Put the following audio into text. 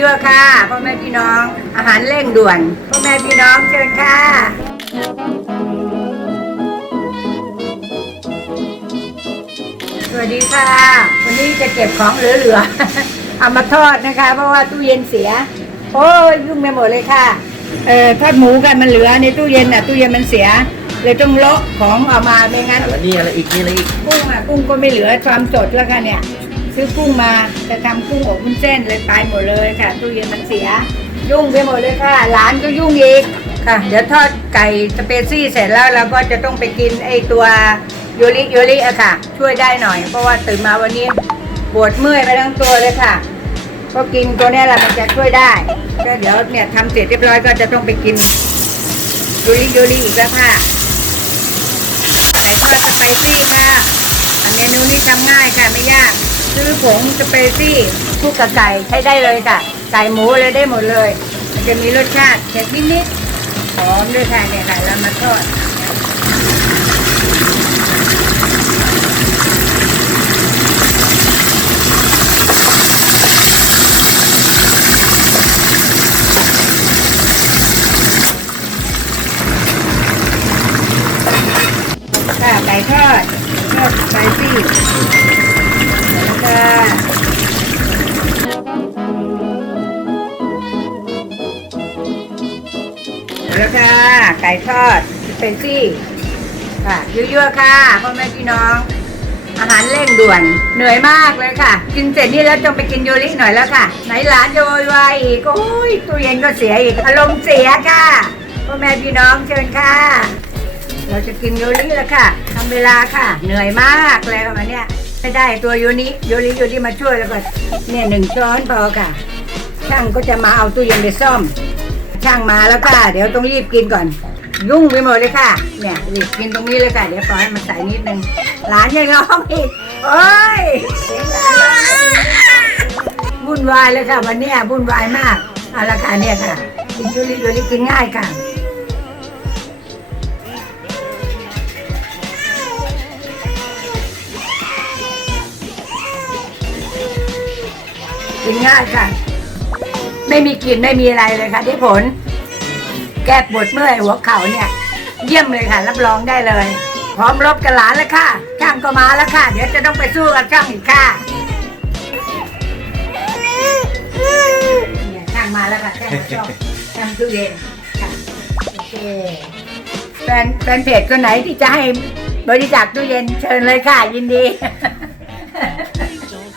ยั่วๆค่ะพ่อแม่พี่น้อง อาหารเร่งด่วนพ่อแม่พี่น้องเชิญค่ะสวัสดีค่ะ วันนี้จะเก็บของเหลือๆเอามาทอดนะคะ เพราะว่าตู้เย็นเสีย โอ้ยยุ่งไปหมดเลยค่ะเอ่อทอดหมูกันมันเหลือในตู้เย็นอะตู้เย็นมันเสีย เลยต้องเลาะของเอามาไม่งั้นแล้วนี่อะไรอีกนี่อะไรอีกกุ้งอะกุ้งก็ไม่เหลือความสดแล้วค่ะเนี่ย ซื้อกุ้งมาจะทำกุ้งอบวุ้นเส้นเลยตายหมดเลยค่ะตู้เย็นมันเสีย ยุ่งไปหมดเลยค่ะร้านก็ยุ่งอีกค่ะ เดี๋ยวทอดไก่สเปซี่เสร็จแล้วเราก็จะต้องไปกินไอตัวโยริโยริอะค่ะ ช่วยได้หน่อย เพราะว่าตื่นมาวันนี้ปวดเมื่อยไปทั้งตัวเลยค่ะ ก็กินตัวนี้แหละมันจะช่วยได้ก็เดี๋ยวเนี่ยทำเสร็จเรียบร้อยก็จะต้องไปกินโยริโยริอีกแล้วค่ะไก่ทอดสไปซี่ค่ะเมนูนี้ทำง่ายค่ะไม่ยาก ซื้อผงสไปซี่คลุกกับไก่ใช้ได้เลยค่ะ ไก่หมูเลยได้หมดเลย มันจะมีรสชาติเผ็ดนิดๆหอมด้วยค่ะเนี่ยค่ะเรามาทอดค่ะไก่ทอดทอดสไปซี่ แล้วก็แล้วค่ะ ไก่ทอดสไปซี่ค่ะยั่วๆค่ะพ่อแม่พี่น้อง อาหารเร่งด่วน เหนื่อยมากเลยค่ะ กินเสร็จนี่แล้วจงไปกินโยริหน่อยแล้วค่ะ ไหนหลานโวยวายอีก โอ้ยตู้เย็นก็เสียอีก อารมณ์เสียค่ะ พ่อแม่พี่น้องเชิญค่ะ เราจะกินโยริแล้วค่ะทำเวลาค่ะ เหนื่อยมากเลยค่ะวันนี้ ไม่ได้ตัวโยนิโยริโยริมาช่วยแล้วก็เนี่ยหนึ่งช้อนพอค่ะ ช่างก็จะมาเอาตู้เย็นไปซ่อม ช่างมาแล้วค่ะ เดี๋ยวต้องรีบกินก่อน ยุ่งไปหมดเลยค่ะ เนี่ยรีบกินตรงนี้เลยค่ะ เดี๋ยวปล่อยให้มันใส่นิดนึงหลานยังร้องอีกโอ้ยวุ่นวายเลยค่ะ วันนี้วุ่นวายมากเอาละค่ะเนี่ยค่ะกินโยริโยริกินง่ายค่ะ กินง่ายค่ะ ไม่มีกลิ่นไม่มีอะไรเลยค่ะที่ผล แก้ปวดเมื่อยหัวเข่าเนี่ย เยี่ยมเลยค่ะ รับรองได้เลย พร้อมรบกับหลานแล้วค่ะช่างก็มาแล้วค่ะ เดี๋ยวจะต้องไปสู้กับช่างอีกค่ะเนี่ยช่างมาแล้วค่ะช่างมาซ่อมช่างตู้เย็นค่ะโอเคแฟนแฟนเพจคนไหนที่จะให้บริจาคตู้เย็นเชิญเลยค่ะ ยินดี